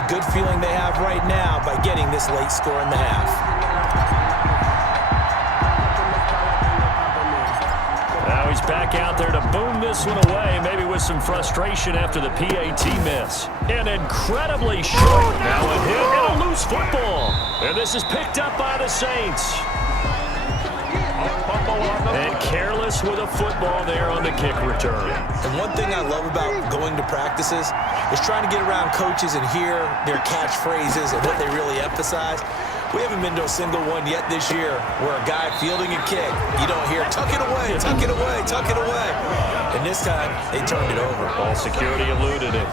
the good feeling they have right now by getting this late score in the half. Now he's back out there to boom this one away, maybe with some frustration after the PAT miss. An incredibly short, now a hit and a loose football. And this is picked up by the Saints. And careless with a football there on the kick return. And one thing I love about going to practices is trying to get around coaches and hear their catchphrases and what they really emphasize. We haven't been to a single one yet this year where a guy fielding a kick, you don't hear, tuck it away, tuck it away, tuck it away. And this time, they turned it over. Ball security eluded it.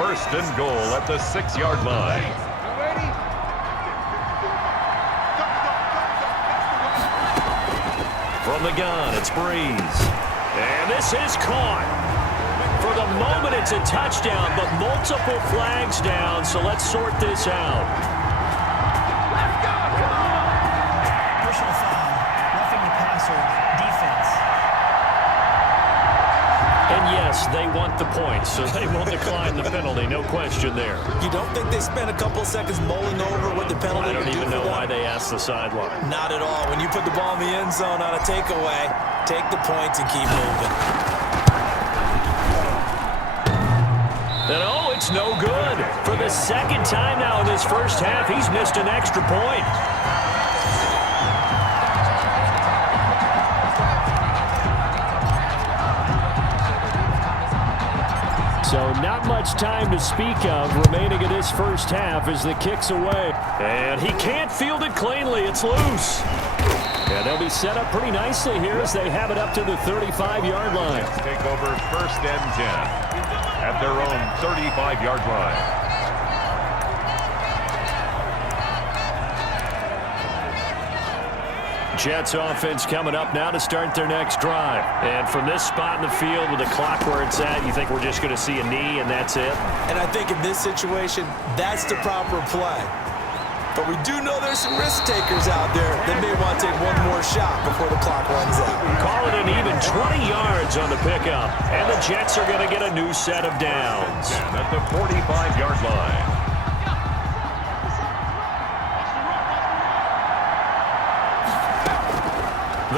First and goal at the 6-yard line. From the gun, it's Breeze. And this is caught. For the moment, it's a touchdown, but multiple flags down, so let's sort this out. Let's go! Personal foul, roughing the passer, defense. And yes, they want the points, so they will decline the penalty, no question there. You don't think they spent a couple seconds mulling over what the penalty would do? I don't even know why they asked the sideline. Not at all. When you put the ball in the end zone on a takeaway, take the points and keep moving. And oh, it's no good. For the second time now in this first half, he's missed an extra point. So not much time to speak of remaining in this first half as the kick's away. And he can't field it cleanly. It's loose. And they'll be set up pretty nicely here as they have it up to the 35-yard line. Take over first and 10 at their own 35-yard line. Jets offense coming up now to start their next drive. And from this spot in the field with the clock where it's at, you think we're just going to see a knee and that's it? And I think in this situation, that's the proper play. But we do know there's some risk takers out there that may want to take one more shot before the clock runs out. Call it an even 20 yards on the pickup. And the Jets are going to get a new set of downs. At the 45-yard line.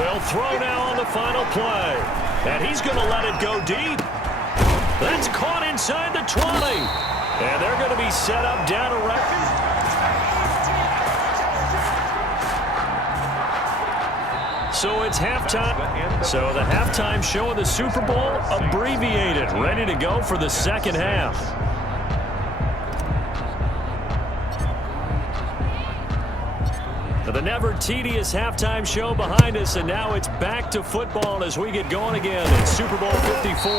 They'll throw now on the final play. And he's going to let it go deep. That's caught inside the 20. And they're going to be set up down around. So it's halftime. So the halftime show of the Super Bowl abbreviated, ready to go for the second half. The never tedious halftime show behind us, and now it's back to football as we get going again in Super Bowl 54.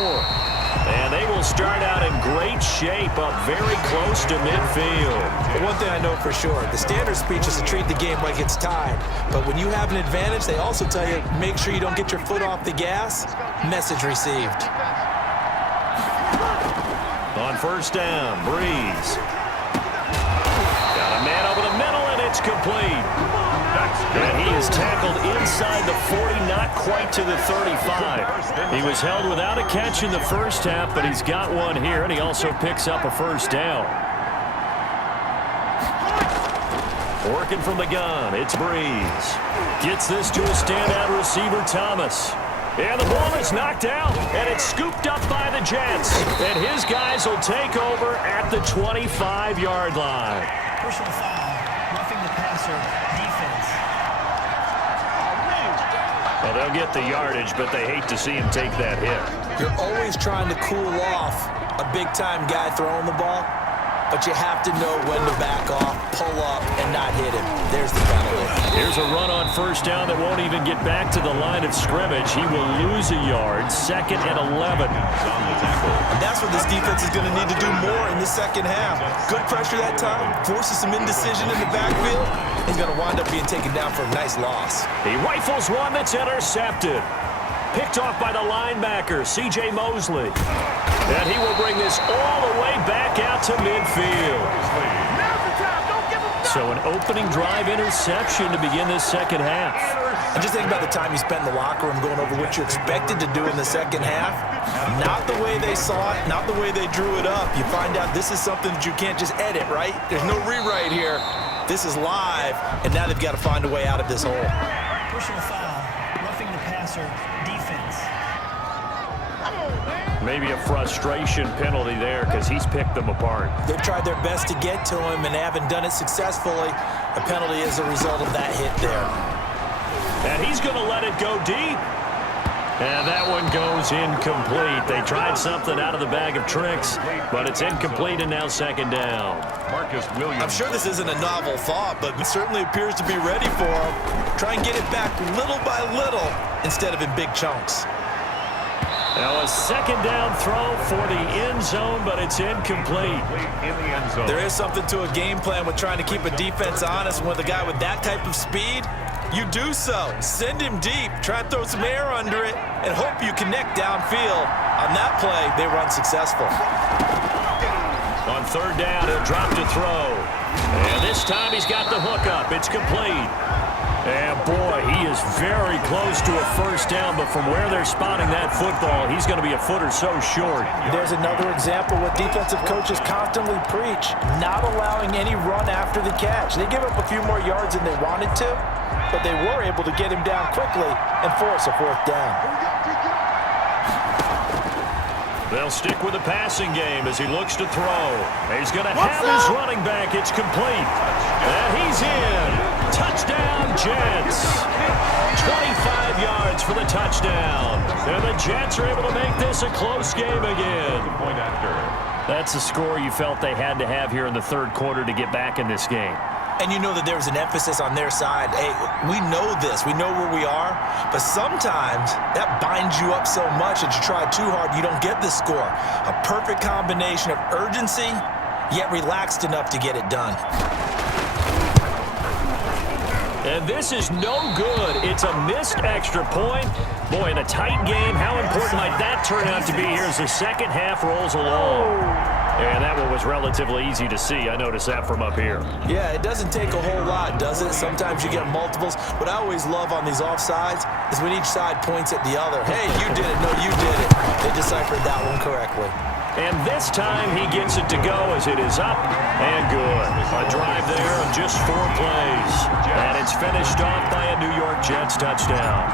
And they will start out in great shape, up very close to midfield. But one thing I know for sure, the standard speech is to treat the game like it's tied. But when you have an advantage, they also tell you, make sure you don't get your foot off the gas. Message received. On first down, Breeze. Got a man over the middle, and it's complete. And he is tackled inside the 40, not quite to the 35. He was held without a catch in the first half, but he's got one here, and he also picks up a first down. Working from the gun, it's Breeze. Gets this to a standout receiver, Thomas. And the ball is knocked out, and it's scooped up by the Jets. And his guys will take over at the 25-yard line. Personal foul, roughing the passer, defense. Well, they'll get the yardage, but they hate to see him take that hit. You're always trying to cool off a big-time guy throwing the ball, but you have to know when to back off, pull up, and not hit him. There's the penalty. Here's a run on first down that won't even get back to the line of scrimmage. He will lose a yard, second and 11. And that's what this defense is going to need to do more in the second half. Good pressure that time, forces some indecision in the backfield. He's going to wind up being taken down for a nice loss. He rifles one that's intercepted. Picked off by the linebacker, C.J. Mosley. And he will bring this all the way back out to midfield. So an opening drive interception to begin this second half. And just think about the time you spent in the locker room going over what you expected to do in the second half. Not the way they saw it, not the way they drew it up. You find out this is something that you can't just edit, right? There's no rewrite here. This is live, and now they've got to find a way out of this hole. Personal foul, roughing the passer, defense. Maybe a frustration penalty there because he's picked them apart. They've tried their best to get to him and haven't done it successfully. A penalty is a result of that hit there. And he's going to let it go deep. And that one goes incomplete. They tried something out of the bag of tricks, but it's incomplete and now second down. Marcus Williams. I'm sure this isn't a novel thought, but it certainly appears to be ready for him. Try and get it back little by little instead of in big chunks. Now a second down throw for the end zone, but it's incomplete. In the end zone. There is something to a game plan with trying to keep a defense honest. With a guy with that type of speed, you do so. Send him deep. Try and throw some air under it and hope you connect downfield. On that play, they were unsuccessful. On third down, he'll drop to throw. And this time he's got the hook up. It's complete. And boy, he is very close to a first down, but from where they're spotting that football, he's going to be a foot or so short. There's another example what defensive coaches constantly preach, not allowing any run after the catch. They give up a few more yards than they wanted to, but they were able to get him down quickly and force a fourth down. They'll stick with the passing game as he looks to throw. He's going to have his running back. It's complete. And he's in. Touchdown, Jets. 25 yards for the touchdown. And the Jets are able to make this a close game again. Point after. That's the score you felt they had to have here in the third quarter to get back in this game. And you know that there was an emphasis on their side. Hey, we know this. We know where we are. But sometimes that binds you up so much that you try too hard, you don't get the score. A perfect combination of urgency, yet relaxed enough to get it done. And this is no good. It's a missed extra point. Boy, in a tight game, how important might that turn out to be here as the second half rolls along? And that one was relatively easy to see. I noticed that from up here. Yeah, it doesn't take a whole lot, does it? Sometimes you get multiples. What I always love on these offsides is when each side points at the other. Hey, you did it. No, you did it. They deciphered that one correctly. And this time he gets it to go as it is up and good. A drive there of just 4 plays. And it's finished off by a New York Jets touchdown.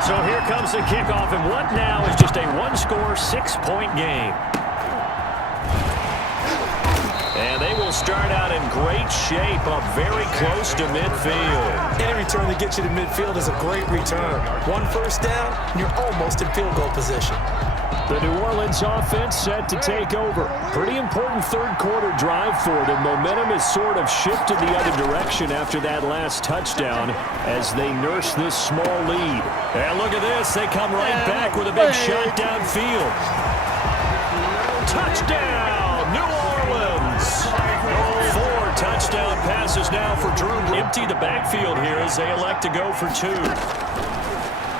So here comes the kickoff, and what now is just a one-score, 6-point game. And they will start out in great shape, up very close to midfield. Any return that gets you to midfield is a great return. One first down, and you're almost in field goal position. The New Orleans offense set to take over. Pretty important third quarter drive for them. Momentum has sort of shifted the other direction after that last touchdown as they nurse this small lead. And look at this. They come right back with a big shot downfield. Touchdown, New Orleans. 4 touchdown passes now for Drew. Empty the backfield here as they elect to go for 2.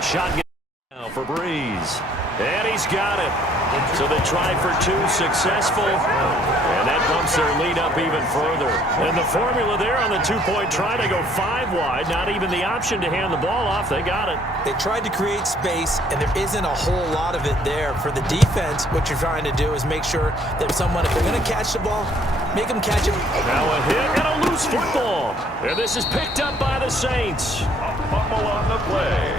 Shotgun now for Breeze. And he's got it. So they try for 2, successful. And that bumps their lead up even further. And the formula there on the 2-point try to go 5 wide. Not even the option to hand the ball off. They got it. They tried to create space, and there isn't a whole lot of it there. For the defense, what you're trying to do is make sure that someone, if they're going to catch the ball, make them catch it. Now a hit and a loose football. And this is picked up by the Saints. A fumble on the play.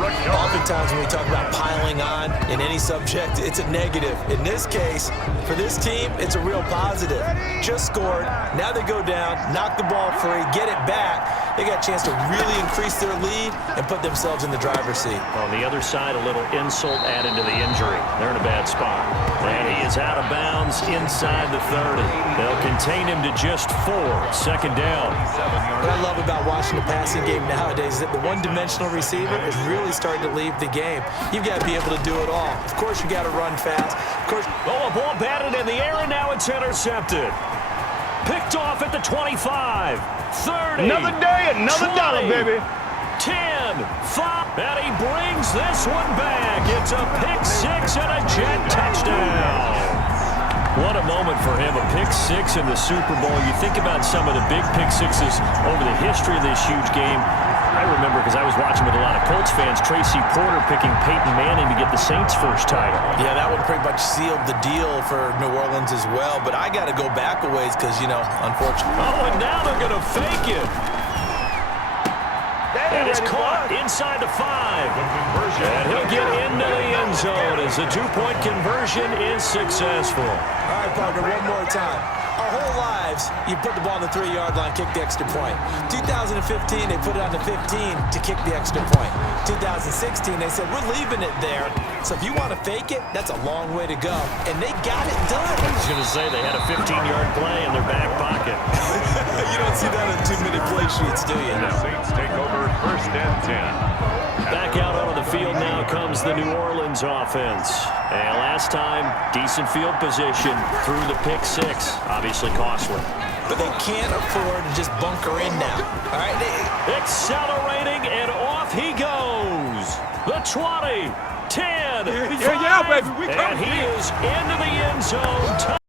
Oftentimes when we talk about piling on in any subject, it's a negative. In this case, for this team, it's a real positive. Just scored. Now they go down, knock the ball free, get it back. They got a chance to really increase their lead and put themselves in the driver's seat. On the other side, a little insult added to the injury. They're in a bad spot. And he is out of bounds inside the 30. They'll contain him to just 4. Second down. What I love about watching the passing game nowadays is that the one-dimensional receiver is really starting to leave the game. You've got to be able to do it all. Of course, you got to run fast. Of course. Oh, a ball batted in the air, and now it's intercepted. Picked off at the 25, 30. Another day, another 20, dollar, baby. 10, 5, and he brings this one back. It's a pick 6 and a Jet touchdown. What a moment. moment for him, a pick six in the Super Bowl. You think about some of the big pick sixes over the history of this huge game. I remember, because I was watching with a lot of Colts fans, Tracy Porter picking Peyton Manning to get the Saints' first title. Yeah, that one pretty much sealed the deal for New Orleans as well. But I got to go back a ways because, you know, unfortunately. Oh, and now they're going to fake it. And it's caught inside the 5. And he'll get into the end zone as the two-point conversion is successful. All right, partner, one more time. Our whole lives, you put the ball on the 3-yard line, kick the extra point. 2015, they put it on the 15 to kick the extra point. 2016, they said, we're leaving it there. So if you want to fake it, that's a long way to go. And they got it done. I was going to say they had a 15-yard play in their back pocket. You don't see that on too many play sheets, do you? The Saints take over first and 10. Back out onto the field now comes the New Orleans offense. And last time, decent field position through the pick six. Obviously costly. But they can't afford to just bunker in now. All right? Accelerating, and off he goes. The 20, 10, Yeah, baby. We and he is into the end zone